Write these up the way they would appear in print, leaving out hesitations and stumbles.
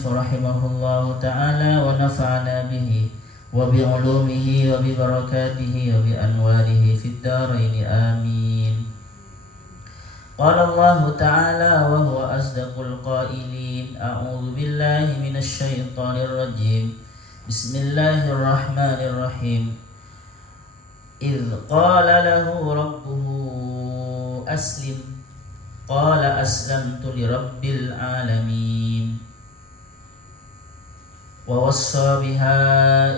المصنف رحمه الله تعالى ونفعنا به وبعلومه وببركاته وبأنواره في الدارين آمين. قال الله تعالى وهو أصدق القائلين: أعوذ بالله من الشيطان الرجيم. بسم الله الرحمن الرحيم. إذ قال له ربه أسلم قال أسلمت لرب العالمين. ووصى بها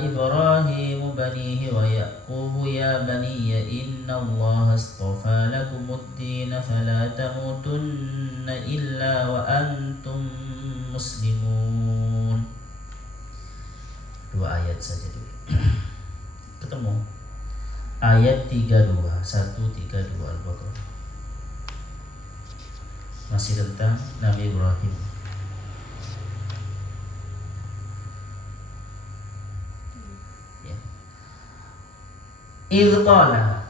إبراهيم بنيه ويعقوب يا بني إن الله اصطفى لكم الدين فلا تموتن إلا وأنتم مسلمون. Dua ayat saja dulu. Ketemu ayat 32, 132 Al-Baqarah. Masih tentang Nabi Ibrahim. Ya. Idh qala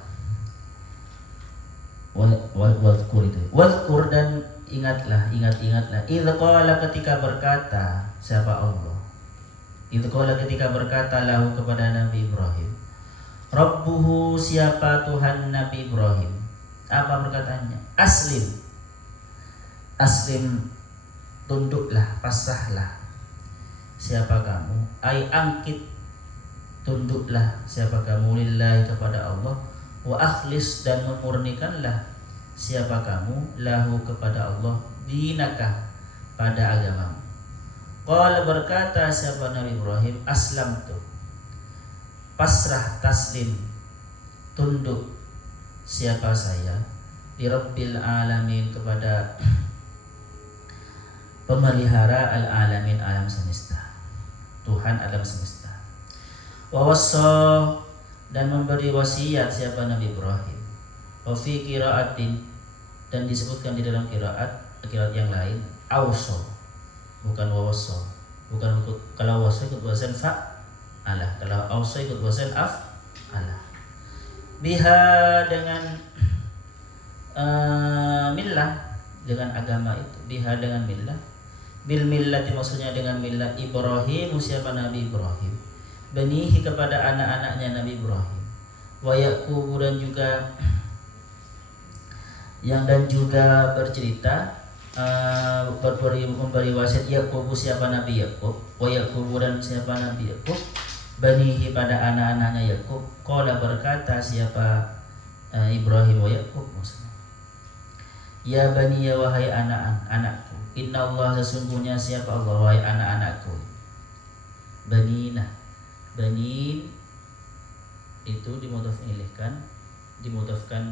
wadhkur itu. Wadhkur dan ingatlah. Idh qala ketika berkata siapa Allah. Idh qala ketika berkata lahu kepada Nabi Ibrahim. Rabbuhu siapa Tuhan Nabi Ibrahim. Apa perkataannya? Aslim. Aslim, tunduklah, pasrahlah. Siapa kamu? Ai angkit, tunduklah. Siapa kamu? Lillahi kepada Allah. Wa akhlis dan memurnikanlah. Siapa kamu? Lahu kepada Allah. Dinaka pada agamamu. Qala berkata siapa Nabi Ibrahim? Aslamtu. Pasrah, taslim, tunduk. Siapa saya? Li Rabbil Alamin kepada pemelihara al-alamin, alam semesta, Tuhan alam semesta. Wa wassa dan memberi wasiat siapa Nabi Ibrahim. Wa fi qiraatin dan disebutkan di dalam qiraat yang lain auso, bukan wa wassa, bukan kalau wassa ikut wasan fa'ala, kalau auso ikut wasan af'ala. Biha dengan millah, dengan agama itu. Biha dengan millah. Bil millati maksudnya dengan millah Ibrahim, siapa Nabi Ibrahim. Banihi kepada anak-anaknya Nabi Ibrahim. Wa Yaqub dan juga bercerita memberi wasiat Yaqub siapa Nabi Yaqub. Wa Yaqub dan siapa Nabi Yaqub. Banihi pada anak-anaknya Yaqub. Qala berkata siapa Ibrahim wa Yaqub maksudnya. Ya bani ya wahai anak-anakku. Inna Allah sesungguhnya siapa Allah wahai anak-anakku. Banina. Banin itu dimudhafkan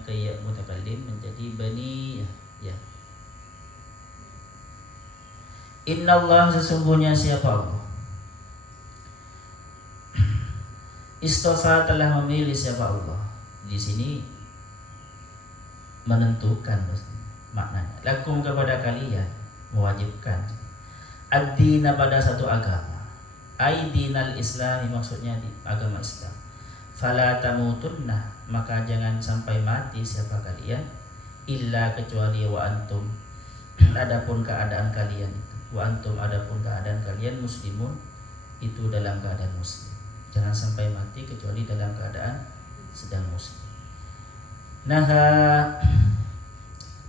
ke ya mutakallim menjadi bani ya. Inna Allah sesungguhnya siapa Allah. Istofa telah memilih siapa Allah. Di sini menentukan maknanya. Lakum kepada kalian, mewajibkan. Ad-dina pada satu agama. Aidinal Islami maksudnya di agama Islam. Fala tamutunna maka jangan sampai mati siapa kalian illa kecuali wa antum adapun keadaan kalian itu. Wa antum adapun keadaan kalian muslimun itu dalam keadaan muslim. Jangan sampai mati kecuali dalam keadaan sedang muslim. Naha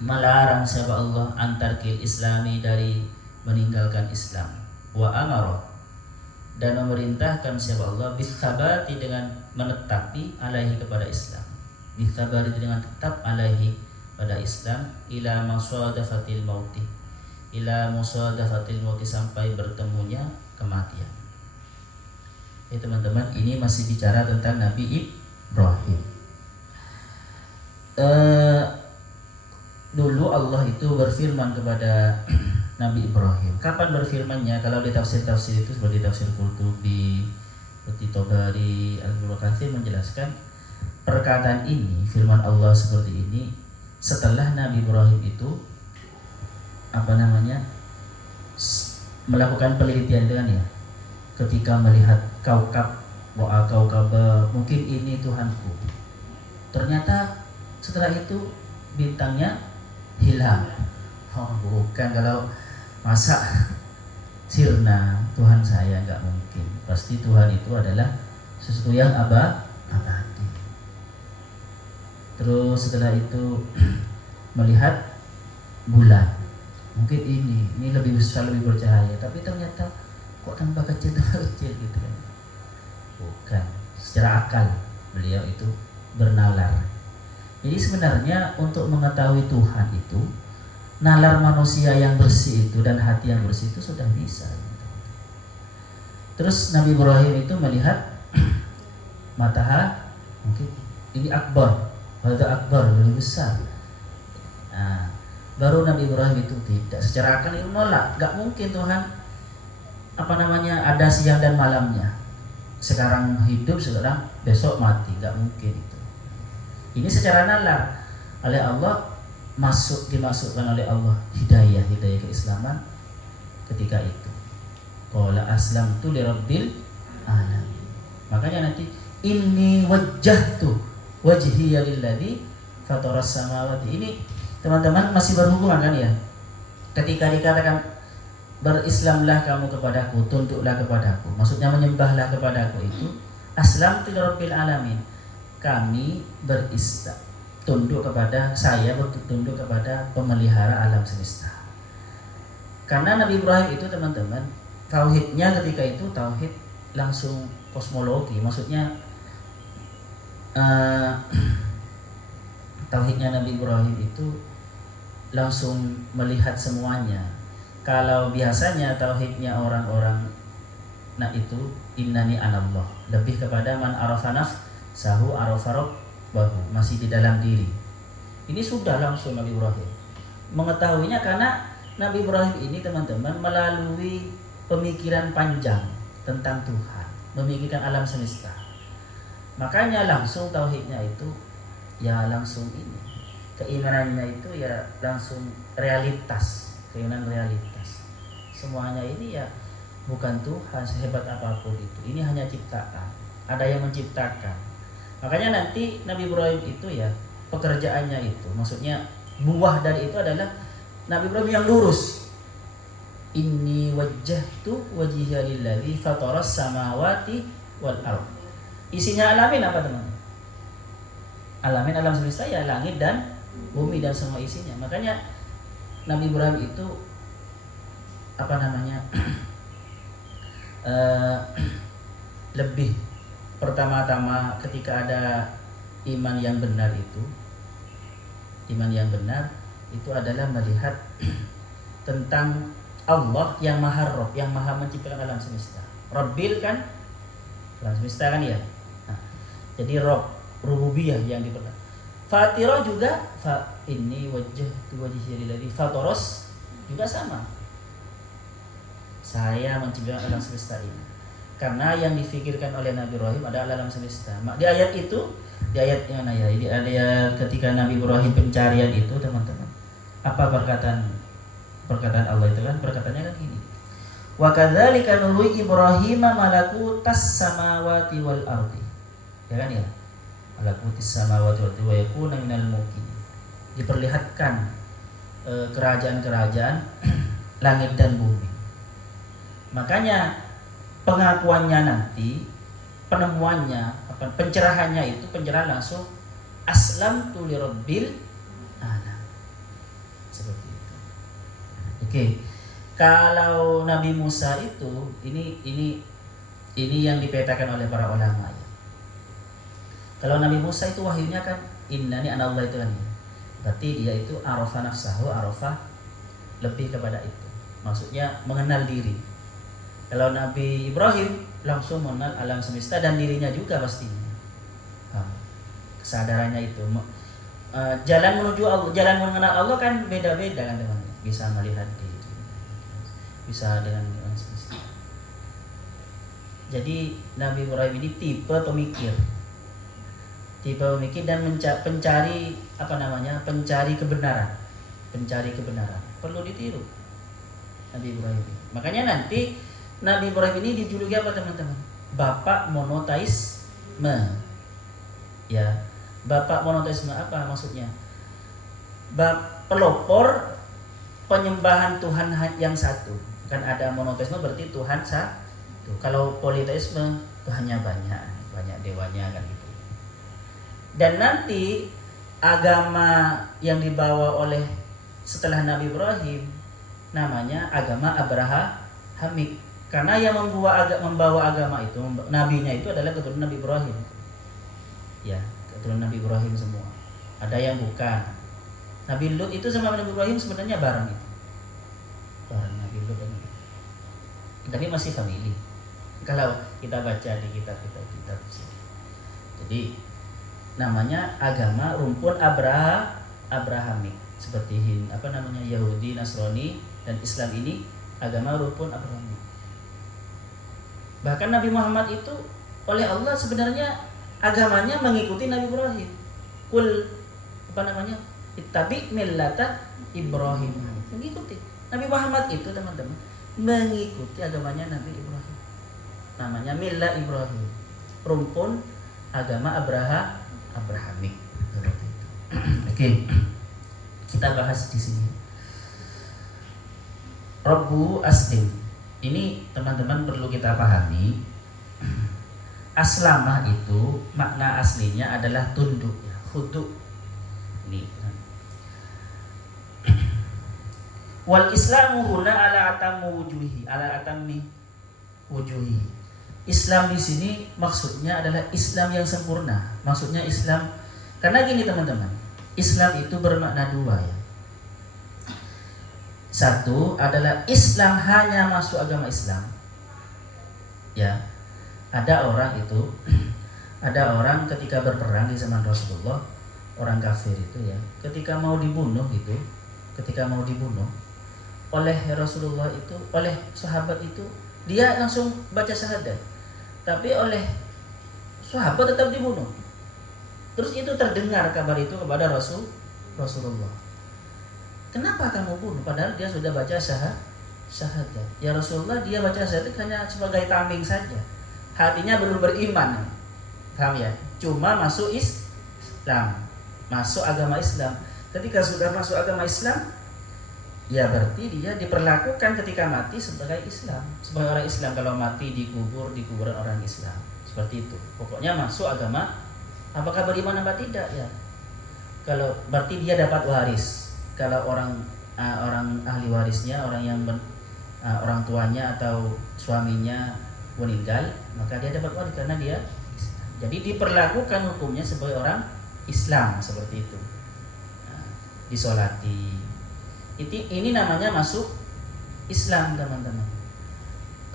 melarang siapa Allah antarkil islami dari meninggalkan Islam. Wa amara dan memerintahkan siapa Allah bisabati dengan menetapi alaihi kepada Islam. Bisabati dengan tetap alaihi pada Islam ila musadafatil mauti. Ila musadafatil mauti sampai bertemunya kematian. Teman-teman, ini masih bicara tentang Nabi Ibrahim. Dulu Allah itu berfirman kepada Nabi Ibrahim. Kapan berfirmannya? Kalau di tafsir-tafsir itu seperti tafsir Qurtubi, seperti Tabari, Al-Qurtubi menjelaskan perkataan ini, firman Allah seperti ini setelah Nabi Ibrahim itu melakukan penelitian dengannya. Ketika melihat kaukab, mungkin ini Tuhanku. Ternyata setelah itu bintangnya hilang. Oh bukan, kalau masa sirna, Tuhan saya nggak mungkin. Pasti Tuhan itu adalah sesuatu yang abadi. Terus setelah itu melihat bulan, mungkin ini lebih besar, lebih bercahaya, tapi ternyata kok tambah kecil gitu kan. Bukan, secara akal beliau itu bernalar. Jadi sebenarnya untuk mengetahui Tuhan itu, nalar manusia yang bersih itu dan hati yang bersih itu sudah bisa. Terus Nabi Ibrahim itu melihat matahari, mungkin ini akbar, hadza akbar, lebih besar. Nah, baru Nabi Ibrahim itu tidak, secara akal itu nolak, nggak mungkin Tuhan ada siang dan malamnya. Sekarang hidup, sekarang besok mati, nggak mungkin itu. Ini secara nalar oleh Allah dimasukkan oleh Allah hidayah keislaman ketika itu. Qala aslamtu lirabbil alamin. Makanya nanti inni wajjahtu wajhiya lilladzi fataras samawati. Ini teman-teman masih berhubungan kan ya? Ketika dikatakan berislamlah kamu kepadaku, tunduklah kepadaku, maksudnya menyembahlah kepadaku, itu aslamtu lirabbil alamin. Kami berislam, tunduk kepada saya, tunduk kepada pemelihara alam semesta. Karena Nabi Ibrahim itu teman-teman, tauhidnya ketika itu tauhid langsung kosmologi, maksudnya tauhidnya Nabi Ibrahim itu langsung melihat semuanya. Kalau biasanya tauhidnya orang-orang itu innani anallah, lebih kepada man arafa nafsahu arafa rabbahu, masih di dalam diri. Ini sudah langsung Nabi Ibrahim mengetahuinya, karena Nabi Ibrahim ini teman-teman melalui pemikiran panjang tentang Tuhan, memikirkan alam semesta. Makanya langsung tauhidnya itu ya langsung ini, keimanannya itu ya langsung realitas, keimanan realitas. Semuanya ini ya bukan Tuhan sehebat apapun itu, ini hanya ciptaan, ada yang menciptakan. Makanya nanti Nabi Ibrahim itu ya pekerjaannya itu, maksudnya buah dari itu adalah Nabi Ibrahim yang lurus. Inni wajjahtu wajhiya lilladzi fataras samawati wal ardh. Isinya alamin apa teman? Alamin alam semesta ya langit dan bumi dan semua isinya. Makanya Nabi Ibrahim itu lebih pertama-tama ketika ada iman yang benar itu, adalah melihat tentang Allah yang maha Rabb, yang maha menciptakan alam semesta. Rabbil kan alam semesta kan ya. Nah, jadi Rabb, rububiyah yang diperlukan. Fatirah juga, fa inni wajjahtu wajhiya lilladzi fataras juga sama. Saya menciptakan alam semesta ini. Karena yang difikirkan oleh Nabi Ibrahim adalah alam semesta. Di ayat itu, di ayat yang mana ya? Di ayat ketika Nabi Ibrahim pencarian itu, teman-teman. Apa perkataan Allah itu kan? Perkataannya kan gini. Wa kadzalika nuri Ibrahim malakutas samawati wal ardi. Ya kan ya? Malakutis samawati wal ardi wa yakuna minal muqinin. Diperlihatkan kerajaan-kerajaan langit dan bumi. Makanya pengakuannya nanti, penemuannya, pencerahannya itu pencerahan langsung aslamtu lirabbil alamin. Seperti itu. Oke. Kalau Nabi Musa itu ini yang dipetakan oleh para ulama ya. Kalau Nabi Musa itu wahyunya kan innani anallah itu kan. Berarti dia itu arafa nafsahu, arafa lebih kepada itu. Maksudnya mengenal diri. Kalau Nabi Ibrahim langsung mengenal alam semesta dan dirinya juga pastinya. Kesadarannya itu jalan menuju Allah, jalan mengenal Allah kan beda-beda kan teman. Bisa melihat diri, bisa dengan semesta. Jadi Nabi Ibrahim ini tipe pemikir dan pencari pencari kebenaran. Perlu ditiru Nabi Ibrahim. Makanya nanti Nabi Ibrahim ini dijuluki apa teman-teman? Bapak monoteisme. Ya, bapak monoteisme apa maksudnya? Pelopor penyembahan Tuhan yang satu. Kan ada monoteisme berarti Tuhan satu. Kalau politeisme Tuhannya banyak dewanya kan gitu. Dan nanti agama yang dibawa oleh setelah Nabi Ibrahim namanya agama Abrahamik. Karena yang membawa agama itu, nabinya itu adalah keturunan Nabi Ibrahim. Ya, keturunan Nabi Ibrahim semua. Ada yang bukan. Nabi Lut itu sama Nabi Ibrahim sebenarnya bareng itu. Bareng Nabi Lut dan Nabi. Tapi masih family. Kalau kita baca di kitab-kitab jadi namanya agama rumpun Abrahamik. Seperti Yahudi, Nasrani dan Islam ini agama rumpun Abrahamik. Bahkan Nabi Muhammad itu oleh Allah sebenarnya agamanya mengikuti Nabi Ibrahim. Ittabi millata Ibrahim. Mengikuti. Nabi Muhammad itu teman-teman mengikuti agamanya Nabi Ibrahim. Namanya Millah Ibrahim. Rumpun agama Abrahamik. Seperti itu. Oke. Kita bahas di sini. Rabbu aslim. Ini teman-teman perlu kita pahami. Aslamah itu makna aslinya adalah tunduk, ya, khudu. Ini. Wal Islamu huna ala atammi wujuhi. Islam di sini maksudnya adalah Islam yang sempurna. Maksudnya Islam karena gini teman-teman. Islam itu bermakna dua ya. Satu adalah Islam hanya masuk agama Islam. Ya. Ada orang ketika berperang di zaman Rasulullah, orang kafir itu ya, ketika mau dibunuh oleh Rasulullah itu, oleh sahabat itu, dia langsung baca syahadat. Tapi oleh sahabat tetap dibunuh. Terus itu terdengar kabar itu kepada Rasulullah. Kenapa kamu bunuh? Padahal dia sudah baca syahadat. Ya Rasulullah, dia baca syahadat hanya sebagai tameng saja. Hatinya belum beriman. Paham ya? Cuma masuk Islam, masuk agama Islam. Ketika sudah masuk agama Islam, ya berarti dia diperlakukan ketika mati sebagai Islam, sebagai orang Islam. Kalau mati di kuburan orang Islam. Seperti itu. Pokoknya masuk agama. Apakah beriman apa tidak ya? Kalau berarti dia dapat waris. Kalau orang ahli warisnya, orang tuanya atau suaminya meninggal, maka dia dapat waris karena dia jadi diperlakukan hukumnya sebagai orang Islam seperti itu. Disolati. Ini namanya masuk Islam teman-teman.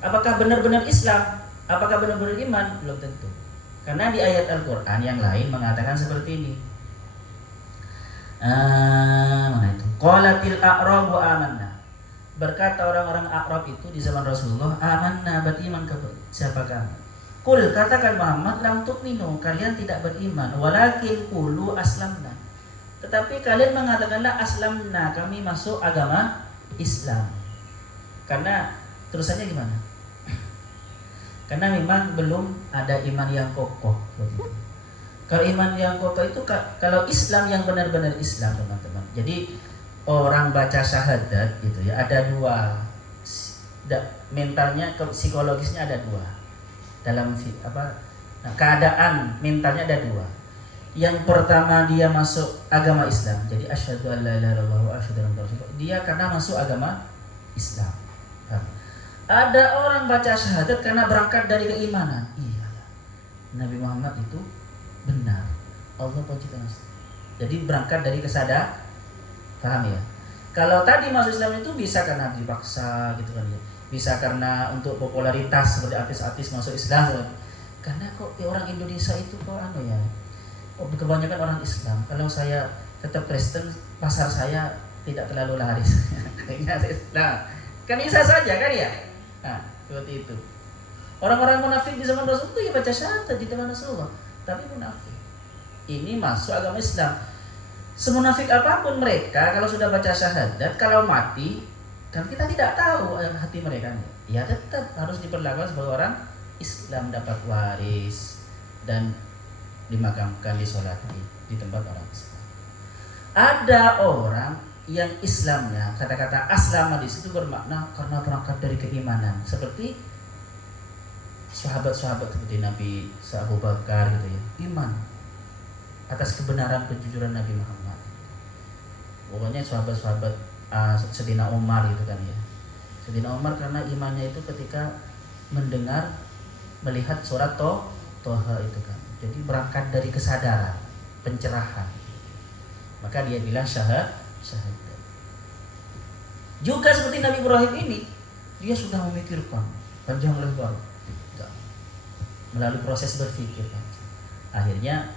Apakah benar-benar Islam? Apakah benar-benar iman? Belum tentu. Karena di ayat Al-Quran yang lain mengatakan seperti ini. Mana itu? Qalatil a'rabu amanna. Berkata orang-orang A'rab itu di zaman Rasulullah, amanna, beriman kepada siapa kami? Kul, katakan Muhammad, lam tu'minu, kalian tidak beriman, walakin qulu aslamna. Tetapi kalian mengatakanlah aslamna, kami masuk agama Islam. Karena terusannya gimana? Karena memang belum ada iman yang kokoh. Kalau iman yang kokoh itu, kalau Islam yang benar-benar Islam teman-teman. Jadi orang baca syahadat gitu ya, ada dua. Mentalnya, psikologisnya ada dua. Dalam keadaan mentalnya ada dua. Yang pertama dia masuk agama Islam. Jadi asyhadu an la ilaha illallah wa asyhadu anna Muhammadar Rasulullah. Dia karena masuk agama Islam. Ada orang baca syahadat karena berangkat dari keimanan. Iya. Nabi Muhammad itu benar. Allah wajibkan. Jadi berangkat dari kesadaran. Paham ya? Kalau tadi masuk Islam itu bisa karena dipaksa gitu kan ya. Bisa karena untuk popularitas seperti artis-artis masuk Islam. Karena kok orang Indonesia itu kok ya. Kebanyakan orang Islam. Kalau saya tetap Kristen, pasar saya tidak terlalu laris. Kayaknya Islam. Kan bisa saja kan ya? Nah, seperti itu. Orang-orang munafik di zaman Rasul itu ya baca syahadat di zaman Rasulullah, tapi munafik. Ini masuk agama Islam. Semunafik apapun mereka, kalau sudah baca syahadat, kalau mati, kan kita tidak tahu hati mereka. Ya tetap harus diperlakukan sebagai orang Islam, dapat waris dan dimakamkan, disolati di tempat orang Islam. Ada orang yang Islamnya, kata-kata aslama di situ bermakna karena berangkat dari keimanan, seperti sahabat-sahabat seperti Nabi Abu Bakar gitu ya, iman atas kebenaran kejujuran Nabi Muhammad. Pokoknya sahabat-sahabat Sayyidina Umar gitu kan ya. Sayyidina Umar karena imannya itu ketika melihat surat Toha itu kan. Jadi berangkat dari kesadaran, pencerahan. Maka dia bilang syahadat. Juga seperti Nabi Ibrahim ini, dia sudah memikirkan panjang lebar, melalui proses berpikir kan. Akhirnya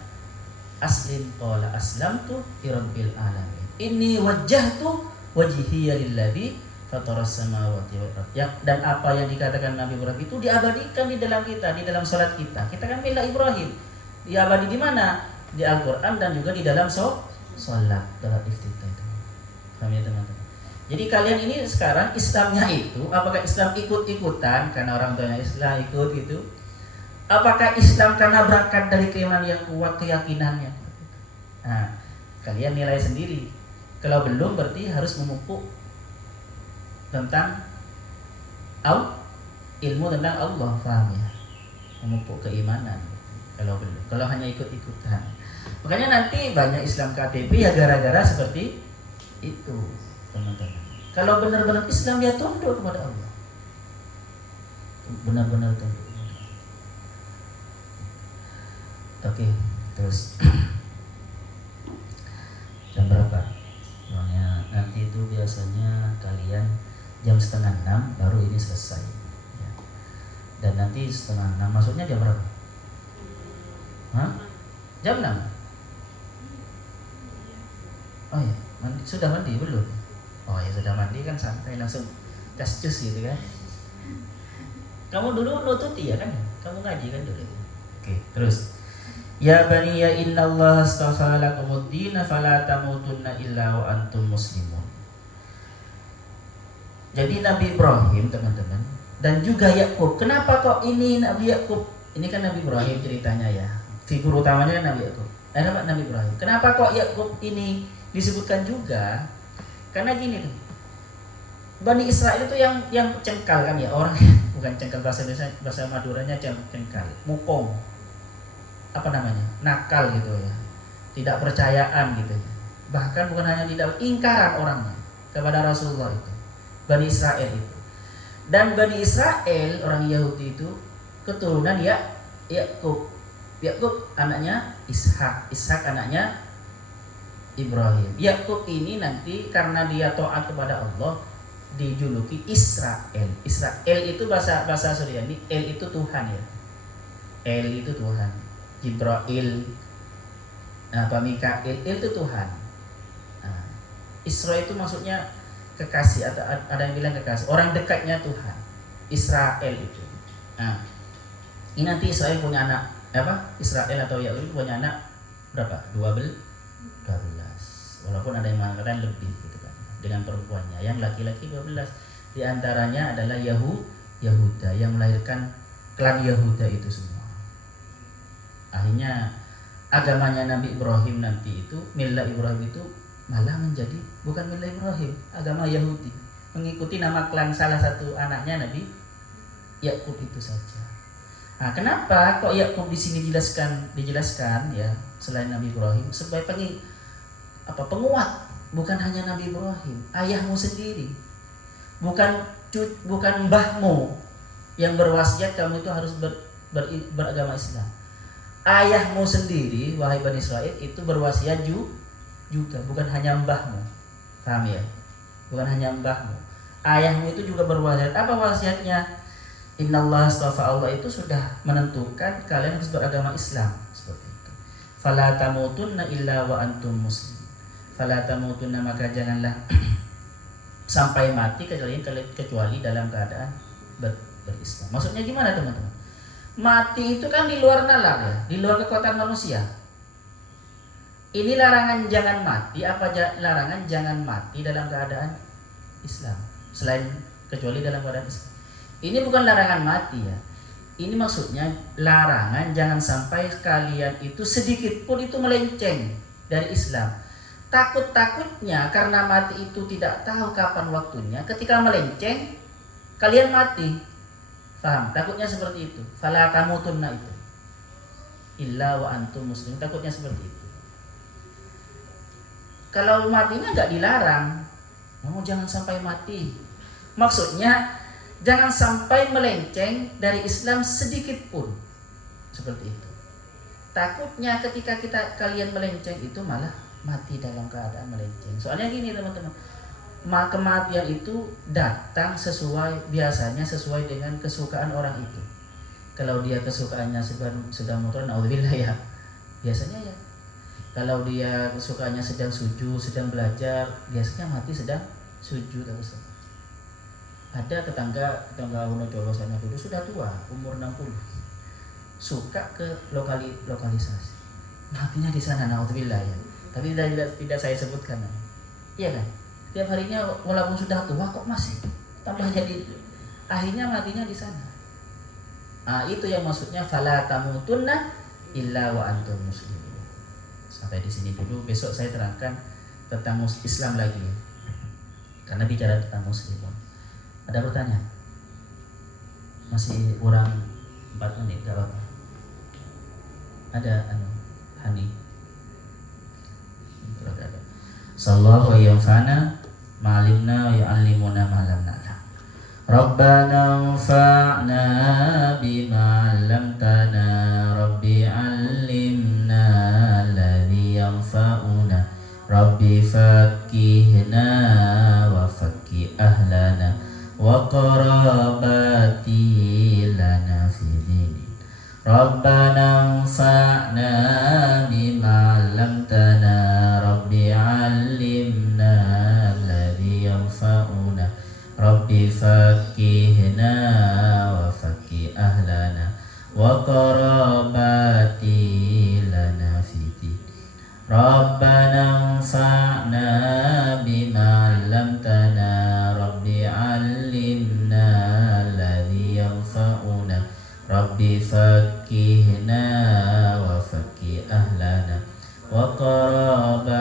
aslim qala aslamtu lirabbil alamin. Inni wajjahtu wajhiya lilladzi fataras samawati wal ardh. Dan apa yang dikatakan Nabi Ibrahim itu diabadikan di dalam kita, di dalam salat kita. Kita kan bela Ibrahim. Diabadi di mana? Di Al-Qur'an dan juga di dalam salat, dalam iftitah itu. Paham ya teman-teman? Jadi kalian ini sekarang Islamnya itu apakah Islam ikut-ikutan karena orang tuanya Islam ikut gitu? Apakah Islam karena berangkat dari keimanan yang kuat, keyakinannya? Nah, kalian nilai sendiri. Kalau belum berarti harus memupuk tentang ilmu tentang Allah, paham ya? Memupuk keimanan. Kalau belum, kalau hanya ikut-ikutan. Makanya nanti banyak Islam KTP ya gara-gara seperti itu, teman-teman. Kalau benar-benar Islam ya tunduk kepada Allah. Benar-benar tunduk. Oke, terus jam berapa? Soalnya nanti itu biasanya kalian jam 5:30 baru ini selesai ya. Dan nanti 5:30 maksudnya jam berapa? Hah? Jam 6? Oh ya, sudah mandi belum? Oh ya sudah mandi kan santai langsung cus gitu kan. Kamu dulu nututi ya kan? Kamu ngaji kan dulu. Oke, terus ya bani ya innallaha astafa lakumuddina fala tamutunna illa wa antum muslimun. Jadi Nabi Ibrahim teman-teman dan juga Yakub. Kenapa kok ini Nabi Yakub? Ini kan Nabi Ibrahim ceritanya ya. Figur utamanya Nabi Yakub. Nabi Ibrahim. Kenapa kok Yakub ini disebutkan juga? Karena gini tuh. Bani Israel itu yang cengkal kan ya, orang bukan cengkal bahasa Maduranya cengkal, mukong. Apa namanya? Nakal gitu ya. Tidak percayaan gitu. Bahkan bukan hanya tidak ingkaran orangnya kepada Rasulullah itu. Bani Israel itu. Dan Bani Israel orang Yahudi itu keturunan Yakub. Yakub anaknya Ishak, Ishak anaknya Ibrahim. Yakub ini nanti karena dia taat kepada Allah dijuluki Israel. Israel itu bahasa Suryani, El itu Tuhan ya. El itu Tuhan. Jibril, Mikail, El itu Tuhan. Nah, Isra itu maksudnya kekasih atau ada yang bilang kekasih, orang dekatnya Tuhan. Israel itu. Nah, ini nanti Israel punya anak Israel atau Yakub punya anak berapa? 12. Walaupun ada yang mengatakan lebih gitu kan. Dengan perempuannya, yang laki-laki 12. Di antaranya adalah Yahuda yang melahirkan klan Yahuda itu semua. Akhirnya agamanya Nabi Ibrahim nanti itu, milah Ibrahim itu malah menjadi bukan milah Ibrahim, agama Yahudi. Mengikuti nama klan salah satu anaknya Nabi Yakub itu saja. Nah, kenapa kok Yakub di sini dijelaskan ya selain Nabi Ibrahim sebagai penguat, bukan hanya Nabi Ibrahim, ayahmu sendiri, bukan mbahmu yang berwasiat kamu itu harus beragama Islam. Ayahmu sendiri, wahai Bani Israil, itu berwasiat juga, bukan hanya mbahmu. Paham ya? Bukan hanya mbahmu. Ayahmu itu juga berwasiat. Apa wasiatnya? Innallaha astafa, Allah itu sudah menentukan kalian harus beragama Islam seperti itu. Fala tamutunna illa wa antum muslimun. Fala tamutunna, maka janganlah sampai mati kecuali dalam keadaan berislam. Maksudnya gimana teman-teman? Mati itu kan di luar nalar ya, di luar kekuatan manusia. Ini larangan jangan mati, larangan jangan mati dalam keadaan Islam, selain kecuali dalam keadaan Islam. Ini bukan larangan mati ya. Ini maksudnya larangan jangan sampai kalian itu sedikit pun itu melenceng dari Islam. Takut-takutnya karena mati itu tidak tahu kapan waktunya, ketika melenceng kalian mati. Paham? Takutnya seperti itu. Fala tamutunna itu illa wa antum muslim. Takutnya seperti itu. Kalau matinya nggak dilarang, namun jangan sampai mati. Maksudnya jangan sampai melenceng dari Islam sedikit pun. Seperti itu. Takutnya ketika kalian melenceng itu malah mati dalam keadaan melenceng. Soalnya gini teman-teman, kematian itu datang biasanya sesuai dengan kesukaan orang itu. Kalau dia kesukaannya sedang motor, naudzubillah ya, biasanya ya. Kalau dia kesukaannya sedang sujud, sedang belajar, biasanya mati sedang sujud terus. Ada tetangga Wonosobo sana dulu sudah tua, umur 60, suka ke lokalisasi, matinya di sana, naudzubillah ya. Tapi tidak saya sebutkan. Iya kan? Tiap harinya walaupun sudah tua kok masih tambah jadi, akhirnya matinya di sana. Itu yang maksudnya fala tamutunna illa wa antum muslimun. Sampai di sini dulu, besok saya terangkan tentang Islam lagi. Karena bicara tentang muslimun. Ada pertanyaan? Masih kurang 4 menit, enggak apa-apa. Ada Hani. Sallallahu wa yanfa'na ma'alimna wa yu'allimuna ma lam na'lam. Rabbana anfa'na bima 'allamtana, Rabbi 'allimna alladhi yanfa'una, Rabbi faqihna wa faqih ahlana wa qarabati lana fi dini. Rabbana anfa'na bima 'allamtana, Rabbi 'allimna alladhi yanfa'una, Rabbi faqihna wa faqih ahlana wa qarabati lana fi din. Rabbana anfa'na bima 'allamtana, Rabbi 'allimna alladhi yanfa'una, Rabbi faqihna wa faqih ahlana wa qarabati